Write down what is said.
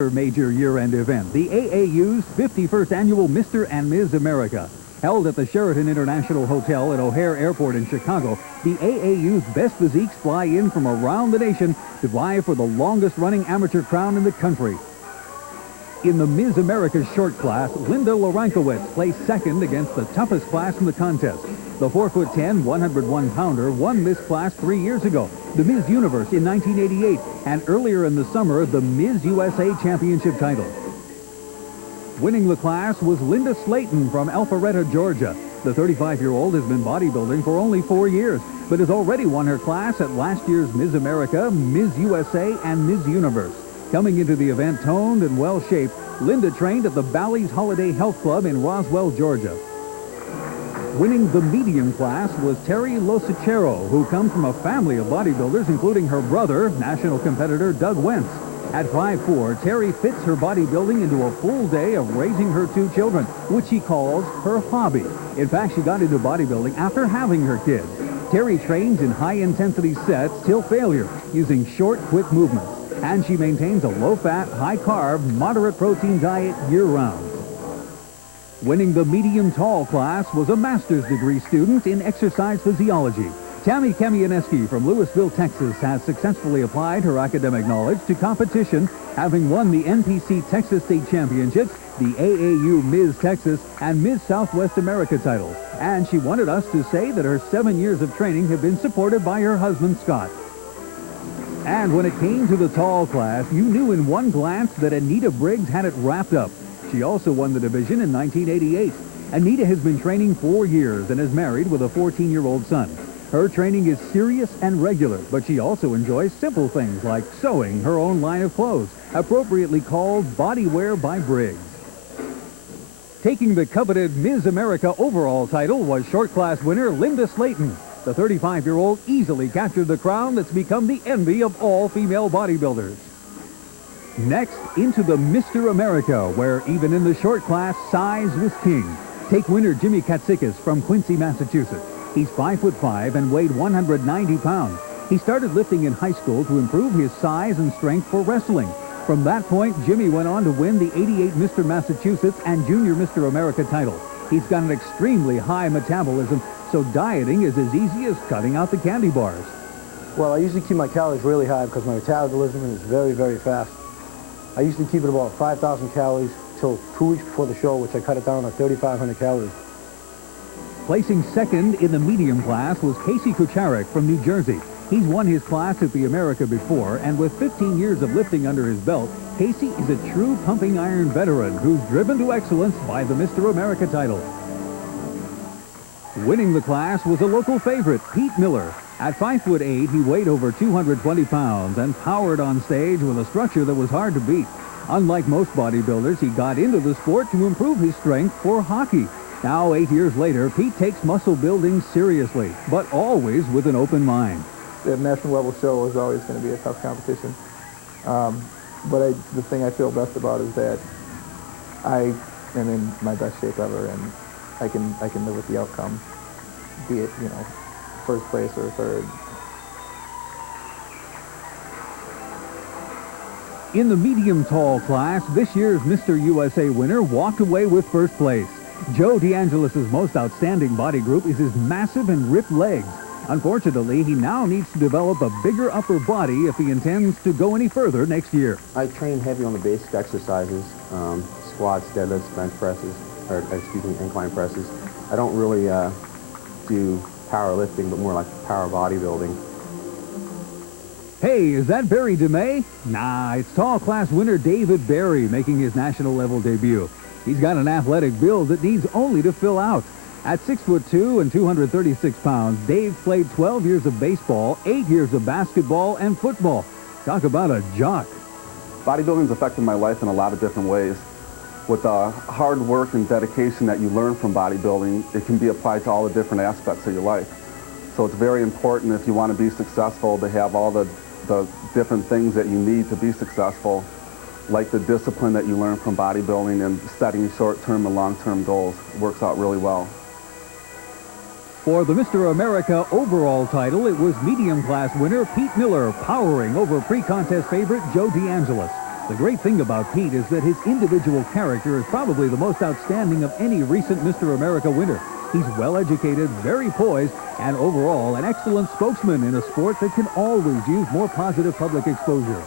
Major year-end event, the AAU's 51st annual Mr. and Ms. America. Held at the Sheraton International Hotel at O'Hare Airport in Chicago, the AAU's best physiques fly in from around the nation to vie for the longest-running amateur crown in the country. In the Ms. America short class, Linda Lawrynkiewicz placed second against the toughest class in the contest. The 4'10", 101-pounder won this class 3 years ago, the Ms. Universe in 1988, and earlier in the summer, the Ms. USA Championship title. Winning the class was Linda Slayton from Alpharetta, Georgia. The 35-year-old has been bodybuilding for only 4 years, but has already won her class at last year's Ms. America, Ms. USA, and Ms. Universe. Coming into the event toned and well-shaped, Linda trained at the Bally's Holiday Health Club in Roswell, Georgia. Winning the medium class was Terri Locicero, who comes from a family of bodybuilders, including her brother, national competitor Doug Wentz. At 5'4", Terri fits her bodybuilding into a full day of raising her 2 children, which she calls her hobby. In fact, she got into bodybuilding after having her kids. Terri trains in high-intensity sets till failure, using short, quick movements. And she maintains a low-fat, high-carb, moderate-protein diet year-round. Winning the medium-tall class was a master's degree student in exercise physiology. Tammy Kamieneski from Lewisville, Texas, has successfully applied her academic knowledge to competition, having won the NPC Texas State Championships, the AAU Ms. Texas, and Ms. Southwest America titles. And she wanted us to say that her 7 years of training have been supported by her husband, Scott. And when it came to the tall class, you knew in one glance that Anita Briggs had it wrapped up. She also won the division in 1988. Anita has been training 4 years and is married with a 14-year-old son. Her training is serious and regular, but she also enjoys simple things like sewing her own line of clothes, appropriately called Bodywear by Briggs. Taking the coveted Ms. America overall title was short class winner Linda Slayton. The 35-year-old easily captured the crown that's become the envy of all female bodybuilders. Next, into the Mr. America, where even in the short class, size was king. Take winner Jimmy Katsikas from Quincy, Massachusetts. He's 5'5" and weighed 190 pounds. He started lifting in high school to improve his size and strength for wrestling. From that point, Jimmy went on to win the 88 Mr. Massachusetts and Junior Mr. America titles. He's got an extremely high metabolism, so dieting is as easy as cutting out the candy bars. Well, I usually keep my calories really high because my metabolism is very, very fast. I usually keep it about 5,000 calories till 2 weeks before the show, which I cut it down to 3,500 calories. Placing second in the medium class was Kucharyk from New Jersey. He's won his class at the America before, and with 15 years of lifting under his belt, Casey is a true pumping iron veteran who's driven to excellence by the Mr. America title. Winning the class was a local favorite, Pete Miller. At 5'8", he weighed over 220 pounds and powered on stage with a structure that was hard to beat. Unlike most bodybuilders, he got into the sport to improve his strength for hockey. Now, 8 years later, Pete takes muscle building seriously, but always with an open mind. The national level show is always going to be a tough competition. But the thing I feel best about is that I am in my best shape ever, and I can live with the outcome, be it, you know, first place or third. In the medium-tall class, this year's Mr. USA winner walked away with first place. Joe DeAngelis' most outstanding body group is his massive and ripped legs. Unfortunately, he now needs to develop a bigger upper body if he intends to go any further next year. I train heavy on the basic exercises, squats, deadlifts, bench presses, or excuse me, incline presses. I don't really do powerlifting, but more like power bodybuilding. Hey, is that Barry DeMay? Nah, it's tall class winner David Barry making his national level debut. He's got an athletic build that needs only to fill out. At 6'2" and 236 pounds, Dave played 12 years of baseball, 8 years of basketball and football. Talk about a jock. Bodybuilding's affected my life in a lot of different ways. With the hard work and dedication that you learn from bodybuilding, it can be applied to all the different aspects of your life. So it's very important, if you want to be successful, to have all the different things that you need to be successful, like the discipline that you learn from bodybuilding and setting short-term and long-term goals. It works out really well. For the Mr. America overall title, it was medium class winner Pete Miller powering over pre-contest favorite Joe DeAngelis. The great thing about Pete is that his individual character is probably the most outstanding of any recent Mr. America winner. He's well-educated, very poised, and overall an excellent spokesman in a sport that can always use more positive public exposure.